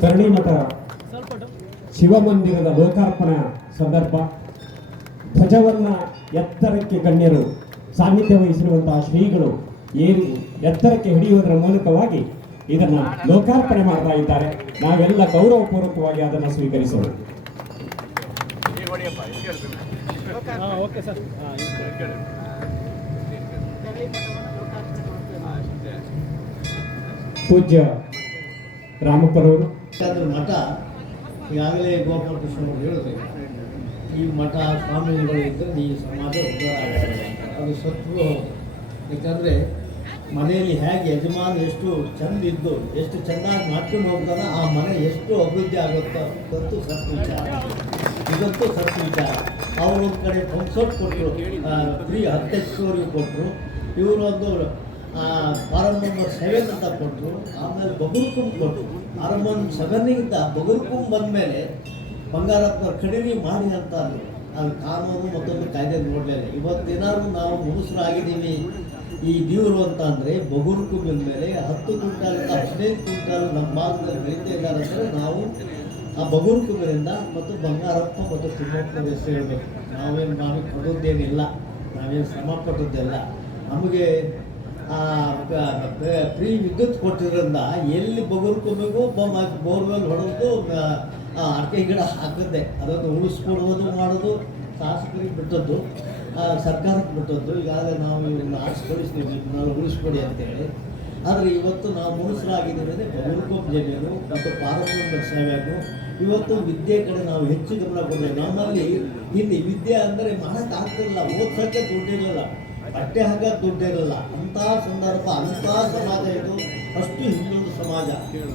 ತರಣಿಮಠ ಶಿವಮಂದಿರದ ಲೋಕಾರ್ಪಣಾ ಸಂದರ್ಭ. ಧ್ವಜವನ್ನ ಎತ್ತರಕ್ಕೆ ಗಣ್ಯರು ಸಾನ್ನಿಧ್ಯ ವಹಿಸಿರುವಂತಹ ಶ್ರೀಗಳು ಏರಿ ಎತ್ತರಕ್ಕೆ ಹಿಡಿಯುವುದರ ಮೂಲಕವಾಗಿ ಇದನ್ನ ಲೋಕಾರ್ಪಣೆ ಮಾಡ್ತಾ ಇದ್ದಾರೆ. ನಾವೆಲ್ಲ ಗೌರವಪೂರ್ವಕವಾಗಿ ಅದನ್ನು ಸ್ವೀಕರಿಸೋಣ. ಪೂಜ್ಯ ರಾಮಪ್ಪನವರು ಯಾಕಂದ್ರೆ ಮಠ ಈಗಾಗಲೇ ಗೋಪಾಲಕೃಷ್ಣ ಅವರು ಹೇಳಿದ್ರು, ಈ ಮಠ ಸ್ವಾಮೀಜಿಗಳು ಇದ್ದರೆ ಈ ಸಮಾಜ ಉದ್ಧಾರ ಅದು ಸತ್ವ. ಯಾಕಂದರೆ ಮನೆಯಲ್ಲಿ ಹೇಗೆ ಯಜಮಾನ ಎಷ್ಟು ಚಂದ ಇದ್ದು, ಎಷ್ಟು ಚೆನ್ನಾಗಿ ಮಾಡ್ಕೊಂಡು ಹೋಗ್ತಾನೆ ಆ ಮನೆ ಎಷ್ಟು ಅಭಿವೃದ್ಧಿ ಆಗುತ್ತೋ ಗೊತ್ತು ಸತ್ತು ವಿಚಾರ. ಇದಂತೂ ಸತ್ತು ವಿಚಾರ. ಅವರೊಂದು ಕಡೆ ಪಂಪ್ಸೌಟ್ ಕೊಟ್ಟರು ಫ್ರೀ ಹತ್ತೆಚ್ಚುವರೆಗೆ ಕೊಟ್ಟರು ಇವರು ಒಂದು ಫಾರಂ ನಂಬರ್ ಸೆವೆನ್ ಅಂತ ಕೊಟ್ಟರು ಆಮೇಲೆ ಬಗುರುಕುಂಬ್ ಕೊಟ್ಟರು ಫಾರಂ ಸೆವೆನ್ನಿಂದ ಬಗುರುಕುಂಬ್ ಬಂದಮೇಲೆ ಬಂಗಾರಪ್ಪನ ಕಡಿಮೆ ಮಾಡಿ ಅಂತ ಅದು ಕಾನೂನು ಮತ್ತೊಂದು ಕಾಯ್ದೆ ನೋಡಲಿಲ್ಲ ಇವತ್ತೇನಾದ್ರು ನಾವು ಮುನುಸರಾಗಿದ್ದೀವಿ ಈ ದೇವರು ಅಂತ ಅಂದರೆ ಬಗುರುಕುಂಬಿನ ಮೇಲೆ ಹತ್ತು ಕ್ವಿಂಟಲ್ ಹದಿನೈದು ಕ್ವಿಂಟಾಲ್ ನಮ್ಮ ಭಾಗದಲ್ಲಿ ಬೆಳೀತಾ ಇದ್ದಾರೆ ಅಂದರೆ ನಾವು ಆ ಬಗುರುಕುಂಬಿನಿಂದ ಮತ್ತು ಬಂಗಾರಪ್ಪ ಮತ್ತು ತಿಮ್ಮಪ್ಪನ ಹೆಸರು ಹೇಳಬೇಕು. ನಾವೇನು ನಾವು ಕೊಡೋದೇನಿಲ್ಲ ನಾವೇನು ಶ್ರಮ ಪಟ್ಟದ್ದೆಲ್ಲ. ನಮಗೆ ಫ್ರೀ ವಿದ್ಯುತ್ ಕೊಟ್ಟಿರೋದ್ರಿಂದ ಎಲ್ಲಿ ಬಗುರ್ಕೋಬೇಕು ಬೋರ್ವೆಲ್ ಹೊಡೆದು ಅಡಿಕೆ ಗಿಡ ಹಾಕಿದ್ದೆ ಅದನ್ನು ಉಳಿಸ್ಕೊಡೋದು ಮಾಡೋದು, ಶಾಸಕರಿಗೆ ಬಿಟ್ಟದ್ದು ಸರ್ಕಾರಕ್ಕೆ ಬಿಟ್ಟದ್ದು. ಈಗಾಗಲೇ ನಾವು ಇವನ್ನ ಆರಿಸ್ಕೊಳಿಸ್ತೀವಿ ನಾವು ಉಳಿಸ್ಕೊಡಿ ಅಂತೇಳಿ. ಆದರೆ ಇವತ್ತು ನಾವು ಮುನುಸರಾಗಿದ್ದೀವಿ ಬಗುರ್ಕೋಪ್ ಜನಿಯರು ಮತ್ತು ಪಾರಂಪರಿಕ ಸೇವೆಯನ್ನು ಇವತ್ತು ವಿದ್ಯೆ ಕಡೆ ನಾವು ಹೆಚ್ಚು ಗಮನ ಕೊಡಬೇಕು ನಮ್ಮಲ್ಲಿ ಇಲ್ಲಿ ವಿದ್ಯೆ ಅಂದರೆ ಮಾಡೋಕ್ಕಾಗ್ತಿಲ್ಲ ಓದ್ಸೋಕ್ಕೆ ದುಡ್ಡಿರಲ್ಲ. ಬಟ್ಟೆ ಹಾಕಕ್ಕೆ ದುಡ್ಡಿರಲ್ಲ ಅಂತಹ ಸಂದರ್ಭ ಅಂತಹ ಸಮಾಜ ಇದು. ಅಷ್ಟು ಹಿಂದೊಂದು ಸಮಾಜ.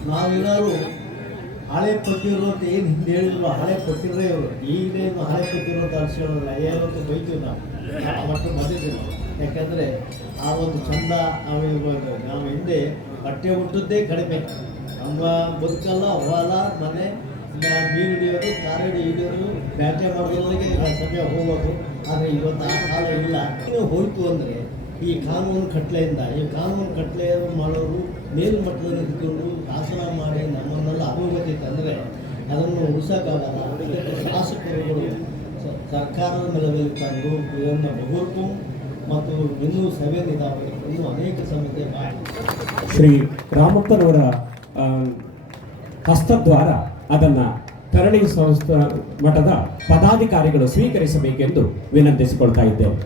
ನಾವೇನಾದ್ರು ಹಳೆ ಪಟ್ಟಿರೋ ಅಂತ ಏನು ಹಿಂದೆ ಹೇಳಿದ್ರು ಹಳೆ ಪಟ್ಟಿರೋ ಇವರು. ಈಗೇನು ಹಳೆ ಪಟ್ಟಿರೋ ಅಂತ ಅನ್ಸ್ಕೊಳ್ಳೋಲ್ಲ ಏನಂತ ಬೈತೀವಿ ನಾವು. ಮಟ್ಟ ಬಂದಿದ್ದೀವಿ ಯಾಕಂದ್ರೆ ಆ ಒಂದು ಚಂದ ನಾವು ನಾವು ಹಿಂದೆ ಬಟ್ಟೆ ಹುಟ್ಟದ್ದೇ ಕಡಿಮೆ. ನಮ್ಮ ಬದುಕಲ್ಲ, ಹೊಲ, ಮನೆ ಮೀನು ಹಿಡಿಯೋದು, ಕಾರಡಿ ಹಿಡಿಯೋದು ಬ್ಯಾಟೆ ಮಾಡೋದ್ರೊಳಗೆ ಸಭೆ ಹೋಗೋದು. ಆದರೆ ಇವತ್ತು ಆ ಕಾಲ ಇಲ್ಲ. ಇನ್ನು ಹೋಯಿತು ಅಂದರೆ ಈ ಕಾನೂನು ಕಟ್ಲೆಯಿಂದ, ಈ ಕಾನೂನು ಕಟ್ಲೆ ಮಾಡೋರು ಮೇಲ್ಮಟ್ಟದಲ್ಲಿ ಇದ್ಕೊಂಡು ಶಾಸನ ಮಾಡಿ ನಮ್ಮನ್ನೆಲ್ಲ ಅಭಿವೃದ್ಧಿ ತಂದರೆ ಅದನ್ನು ಉಳಿಸೋಕ್ಕಾಗಲ್ಲ. ಶಾಸಕರುಗಳು ಸರ್ಕಾರದ ಮೇಲೆ ತಂದು ಇದನ್ನು ಬಹುರ್ಕು ಮತ್ತು ಇನ್ನೂ ಸಭೆ ಇದ್ದಾವೆ ಇನ್ನೂ ಅನೇಕ ಸಮಿತಿ ಮಾಡಿ ಶ್ರೀ ರಾಮಪ್ಪನವರ ಹಸ್ತದ್ವಾರ ಅದನ್ನ ಕರಣಿ ಸಂಸ್ಥ ಮಠದ ಪದಾಧಿಕಾರಿಗಳು ಸ್ವೀಕರಿಸಬೇಕೆಂದು ವಿನಂತಿಸಿಕೊಳ್ತಾ ಇದ್ದೇವೆ.